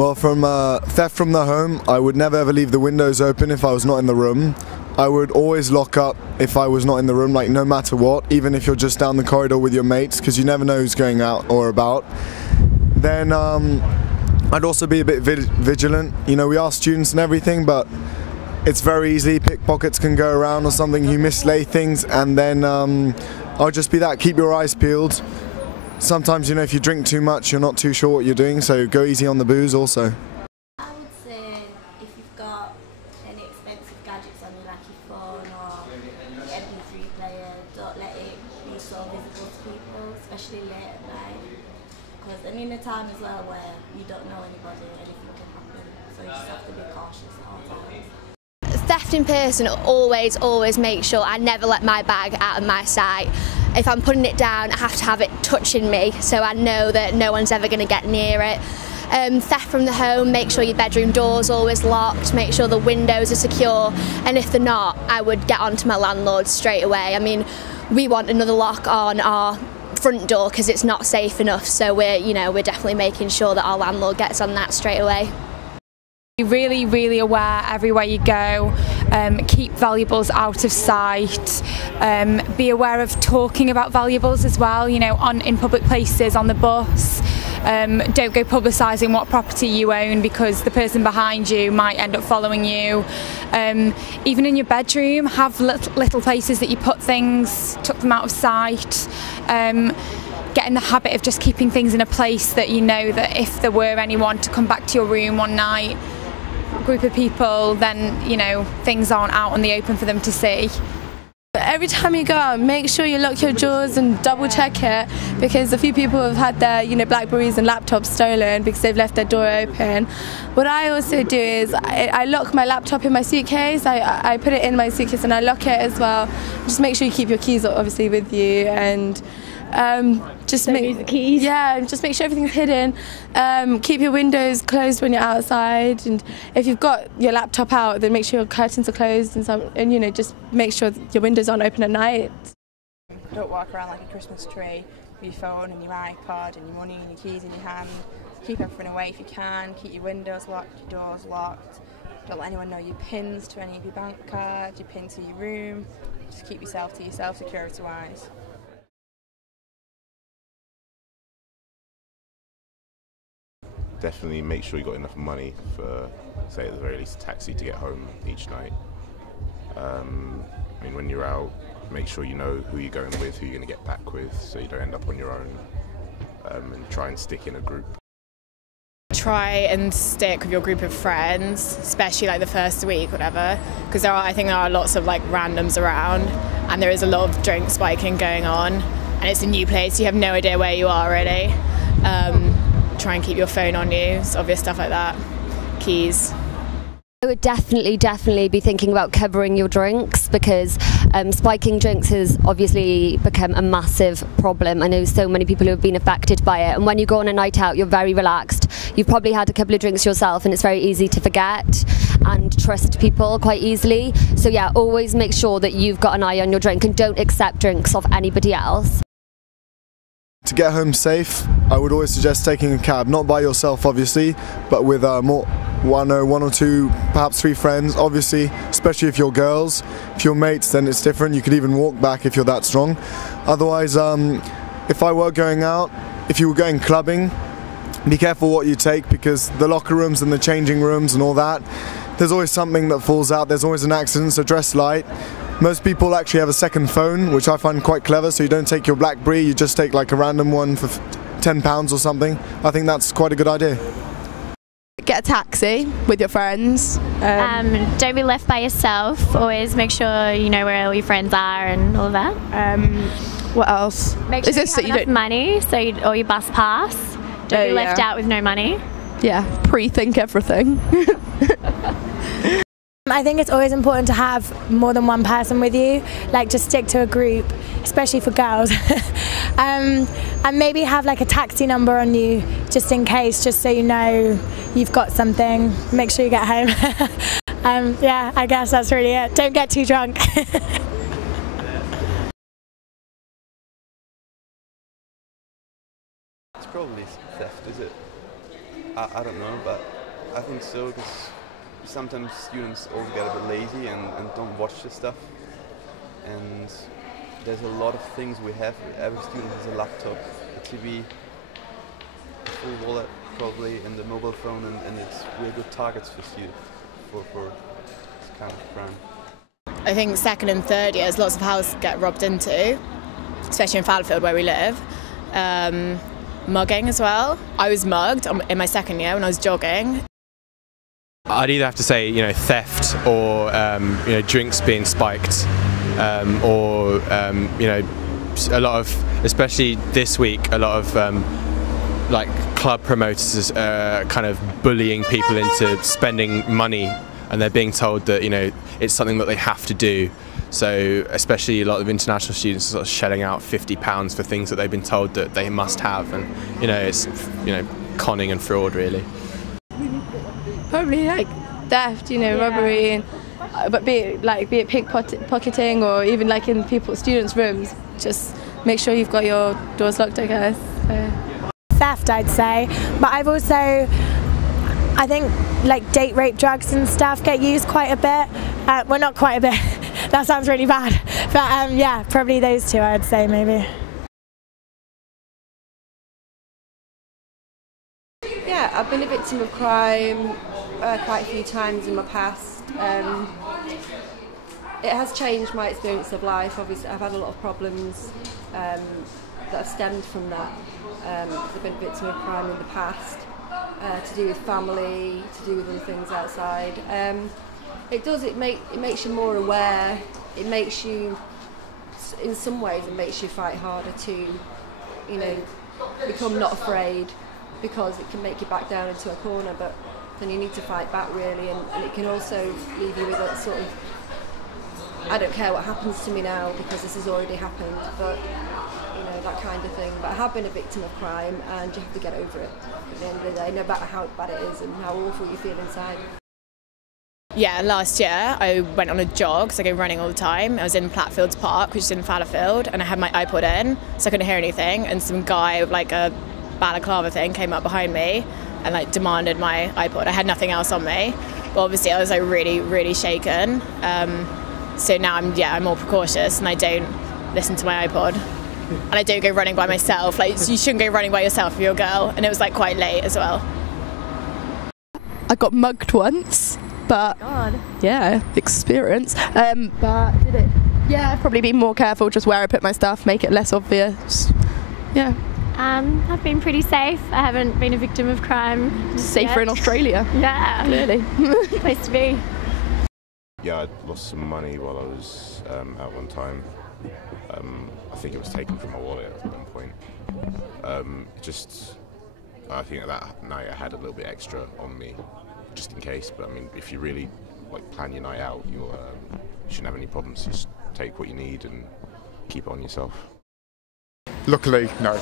Well, from theft from the home, I would never ever leave the windows open if I was not in the room. I would always lock up if I was not in the room, like no matter what, even if you're just down the corridor with your mates, because you never know who's going out or about. Then I'd also be a bit vigilant. You know, we are students and everything, but it's very easy. Pickpockets can go around or something, you mislay things, and then I'll just be that. Keep your eyes peeled. Sometimes, you know, if you drink too much, you're not too sure what you're doing, so go easy on the booze also. I would say if you've got any expensive gadgets on you, like your phone or your MP3 player, don't let it be so visible to people, especially late at night. Because I mean, a time as well where you don't know anybody, anything can happen, so you just have to be cautious at all times. Theft in person, always make sure I never let my bag out of my sight. If I'm putting it down, I have to have it touching me, so I know that no one's ever going to get near it. Theft from the home, make sure your bedroom door's always locked, make sure the windows are secure, and if they're not, I would get onto my landlord straight away. I mean, we want another lock on our front door because it's not safe enough, so we're definitely making sure that our landlord gets on that straight away. Be really aware everywhere you go, keep valuables out of sight, be aware of talking about valuables as well, you know, in public places, on the bus. Don't go publicising what property you own because the person behind you might end up following you. Even in your bedroom, have little places that you put things, tuck them out of sight. Get in the habit of just keeping things in a place that you know that if there were anyone to come back to your room one night, group of people, then you know things aren't out in the open for them to see. Every time you go out, make sure you lock your drawers and double check it, because a few people have had their Blackberries and laptops stolen because they've left their door open. What I also do is I lock my laptop in my suitcase. I put it in my suitcase and I lock it as well. Just make sure you keep your keys obviously with you, and just make sure everything's hidden. Keep your windows closed when you're outside, and if you've got your laptop out, then make sure your curtains are closed and you know, just make sure your windows aren't open at night. Don't walk around like a Christmas tree with your phone and your iPod and your money and your keys in your hand. Keep everything away if you can. Keep your windows locked, your doors locked. Don't let anyone know your pins to any of your bank cards, your pin to your room. Just keep yourself to yourself security-wise. Definitely make sure you got enough money for, say at the very least, a taxi to get home each night. I mean, when you're out, make sure you know who you're going with, who you're going to get back with, so you don't end up on your own, and try and stick in a group. Try and stick with your group of friends, especially like the first week, whatever, because I think there are lots of like randoms around, and there is a lot of drink spiking going on, and it's a new place, you have no idea where you are really. Try and keep your phone on you, it's obvious stuff like that, keys. I would definitely be thinking about covering your drinks, because spiking drinks has obviously become a massive problem. I know so many people who have been affected by it, and when you go on a night out you're very relaxed. You've probably had a couple of drinks yourself and it's very easy to forget and trust people quite easily. So yeah, always make sure that you've got an eye on your drink and don't accept drinks off anybody else. To get home safe, I would always suggest taking a cab, not by yourself obviously, but with one or two, perhaps three friends, obviously, especially if you're girls. If you're mates, then it's different, you could even walk back if you're that strong. Otherwise, if I were going out, if you were going clubbing, be careful what you take, because the locker rooms and the changing rooms and all that, there's always something that falls out, there's always an accident, so dress light. Most people actually have a second phone, which I find quite clever, so you don't take your BlackBerry, you just take like a random one for £10 or something. I think that's quite a good idea. Get a taxi with your friends. Don't be left by yourself, always make sure you know where all your friends are and all of that. What else? Make sure you have enough money, or your bus pass. Don't be left out with no money. Yeah, pre-think everything. I think it's always important to have more than one person with you, like just stick to a group, especially for girls. And maybe have like a taxi number on you just in case, just so you know you've got something. Make sure you get home. Yeah, I guess that's really it. Don't get too drunk. It's probably theft, is it? I don't know, but I think so, because sometimes students also get a bit lazy and don't watch this stuff. And there's a lot of things we have. Every student has a laptop, a TV, a full wallet probably, and a mobile phone, and we're good targets for students for this kind of crime. I think second and third years, lots of houses get robbed into, especially in Fallowfield where we live. Mugging as well. I was mugged in my second year when I was jogging. I'd either have to say, theft or, drinks being spiked, or, a lot of, especially this week, a lot of like club promoters kind of bullying people into spending money, and they're being told that it's something that they have to do. So especially a lot of international students are sort of shelling out £50 for things that they've been told that they must have, and it's conning and fraud really. Probably like theft, robbery, and, but be it pickpocketing or even like in students' rooms. Just make sure you've got your doors locked, I guess. So. Theft, I'd say, but I think like date rape drugs and stuff get used quite a bit. Well, not quite a bit. That sounds really bad, but yeah, probably those two I'd say maybe. Yeah, I've been a victim of crime quite a few times in my past. It has changed my experience of life. Obviously, I've had a lot of problems that have stemmed from that. I've been a victim of crime in the past, to do with family, to do with other things outside. It makes you more aware. It makes you, in some ways, it makes you fight harder to, become not afraid, because it can make you back down into a corner, but then you need to fight back really, and it can also leave you with a sort of, I don't care what happens to me now because this has already happened, but that kind of thing. But I have been a victim of crime, and you have to get over it at the end of the day, no matter how bad it is and how awful you feel inside. Yeah, last year I went on a jog, so I go running all the time. I was in Plattfields Park, which is in Fallowfield, and I had my iPod in, so I couldn't hear anything, and some guy with like a balaclava thing came up behind me and like demanded my iPod. I had nothing else on me, but obviously I was like really, really shaken. So now I'm more precautious, and I don't listen to my iPod. And I don't go running by myself. Like, you shouldn't go running by yourself if you're a girl, and it was like quite late as well. I got mugged once, but yeah, experience. But did it? Yeah, probably be more careful just where I put my stuff, make it less obvious. Yeah. I've been pretty safe. I haven't been a victim of crime. Safer in Australia. Yeah. Clearly. Place to be. Yeah, I lost some money while I was out one time. I think it was taken from my wallet at one point. I think that night I had a little bit extra on me, just in case. But I mean, if you really plan your night out, you shouldn't have any problems. Just take what you need and keep it on yourself. Luckily, no.